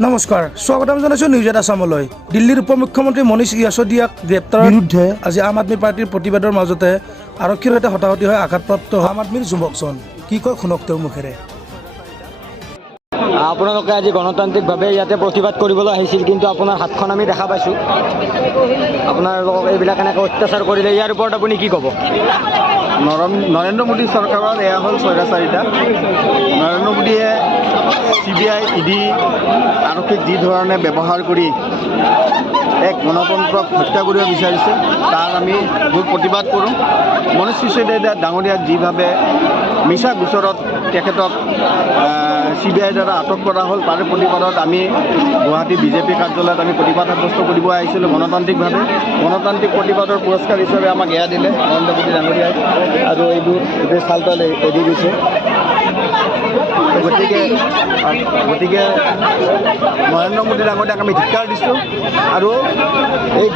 নমস্কাৰ, স্বাগতম জনাইছোঁ নিউজ এটা আছামলৈ। দিল্লীৰ উপ মুখ্যমন্ত্ৰী মনীষ সিসোদিয়াক গ্ৰেপ্তাৰৰ বিৰুদ্ধে আজি আম আদমি পাৰ্টিৰ প্ৰতিবাদৰ মাজতে আৰক্ষীৰ সৈতে হতাহতি হৈ আঘাতপ্ৰাপ্ত আম আদমিৰ যুৱকজন কি কয় শুনক তেওঁৰ মুখেৰে। আপোনালোকে আজি গণতান্ত্ৰিকভাৱে ইয়াতে প্ৰতিবাদ কৰিবলৈ আহিছিল, কিন্তু আপোনাৰ হাতখন আমি দেখা পাইছোঁ। আপোনালোকক এইবিলাক এনেকৈ অত্যাচাৰ কৰিলে ইয়াৰ ওপৰত আপুনি কি ক'ব? নৰেন্দ্ৰ মোদী চৰকাৰৰ এয়া হ'ল স্বৈৰাচাৰিতা। নৰেন্দ্ৰ মোদীয়ে CBI, ED আৰক্ষীক যি ধৰণে ব্যৱহাৰ কৰি এক গণতন্ত্ৰক হত্যা কৰিব বিচাৰিছে, তাৰ আমি বহুত প্ৰতিবাদ কৰোঁ। মনীষ সিসোদিয়া ডাঙৰীয়াক যিভাৱে মিছা গোচৰত তেখেতক CBI দ্বাৰা আটক কৰা হ'ল, তাৰে প্ৰতিবাদত আমি গুৱাহাটী বিজেপি কাৰ্যালয়ত আমি প্ৰতিবাদ সাব্যস্ত কৰিব আহিছিলোঁ গণতান্ত্ৰিকভাৱে। গণতান্ত্ৰিক প্ৰতিবাদৰ পুৰস্কাৰ হিচাপে আমাক এয়া দিলে নৰেন্দ্ৰ মোদী ডাঙৰীয়াই, আৰু এইবোৰ গোটেই চালতাল এৰি দিছে। গতিকে নৰেন্দ্ৰ মোদী ডাঙৰীয়াক আমি ধিক্কাৰ দিছোঁ, আৰু এই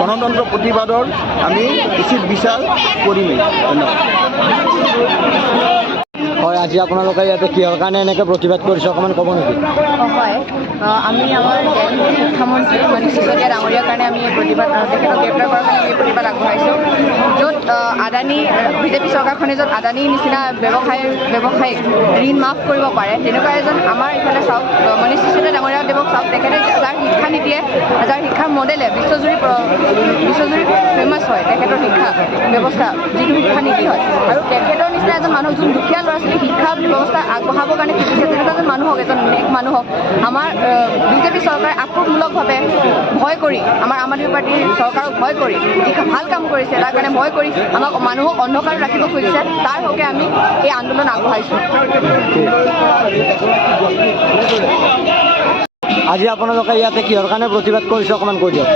গণতন্ত্ৰ প্ৰতিবাদৰ আমি উচিত বিচাৰ কৰিমেই। ধন্যবাদ। হয়, আজি আপোনালোকে ইয়াতে কিহৰ কাৰণে এনেকৈ প্ৰতিবাদ কৰিছে অকণমান ক'ব নেকি? হয়, আমি আমাৰ দেলহিৰ শিক্ষামন্ত্ৰী মনীষ সিসোদিয়া ডাঙৰীয়াৰ কাৰণে আমি এই প্ৰতিবাদ, তেখেতক গ্ৰেপ্তাৰ কৰাৰ কাৰণে আমি এই প্ৰতিবাদ আগবঢ়াইছোঁ। য'ত আদানী বিজেপি চৰকাৰখনে য'ত আদানীৰ নিচিনা ব্যৱসায়িক ঋণ মাফ কৰিব পাৰে, তেনেকুৱা এজন আমাৰ ইফালে চাওক মনীষ সিসোদিয়া ডাঙৰীয়াদেৱক চাওক, তেখেতে যাৰ শিক্ষা নীতিয়ে, যাৰ শিক্ষাৰ মডেলে বিশ্বজুৰি ফেমাছ হয়, তেখেতৰ শিক্ষা ব্যৱস্থা যিটো শিক্ষা নীতি হয়, আৰু তেখেতৰ নিচিনা এজন মানুহ যোন দুখীয়া ল'ৰা ছোৱালী শিক্ষা ব্যৱস্থা আগবঢ়াবৰ কাৰণে খুজিছে, তেনেকুৱা এজন মানুহক, এজন নেক মানুহক আমাৰ বিজেপি চৰকাৰে আক্ৰমণমূলকভাৱে ভয় কৰি, আমাৰ আম আদমি পাৰ্টীৰ চৰকাৰক ভয় কৰি, যি ভাল কাম কৰিছে তাৰ কাৰণে ভয় কৰি আমাক মানুহক অন্ধকাৰত ৰাখিব খুজিছে, তাৰ হকে আমি এই আন্দোলন আগবঢ়াইছোঁ। আজি আপোনালোকে ইয়াতে কিহৰ কাৰণে প্ৰতিবাদ কৰিছে অকণমান কৈ দিয়ক।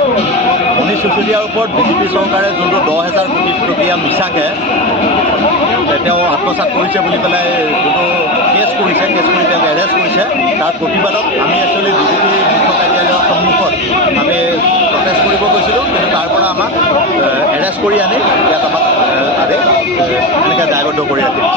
মনীষ সিসোদিয়াৰ ওপৰত বিজেপি চৰকাৰে যোনটো 10,000 কোটি টকীয়া মিছাকৈ তেওঁ আত্মসাৎ কৰিছে বুলি পেলাই যোনটো কেছ কৰি তেওঁক এৰেষ্ট কৰিছে, তাৰ প্ৰতিবাদত আমি একচুৱেলি বিজেপি মুখ্য কাৰ্যালয়ৰ সন্মুখত আমি প্ৰটেষ্ট কৰিব গৈছিলোঁ, কিন্তু তাৰ পৰা আমাক এৰেষ্ট কৰি আনি ইয়াত আমাক এনেকৈ দায়বদ্ধ কৰি ৰাখিছে।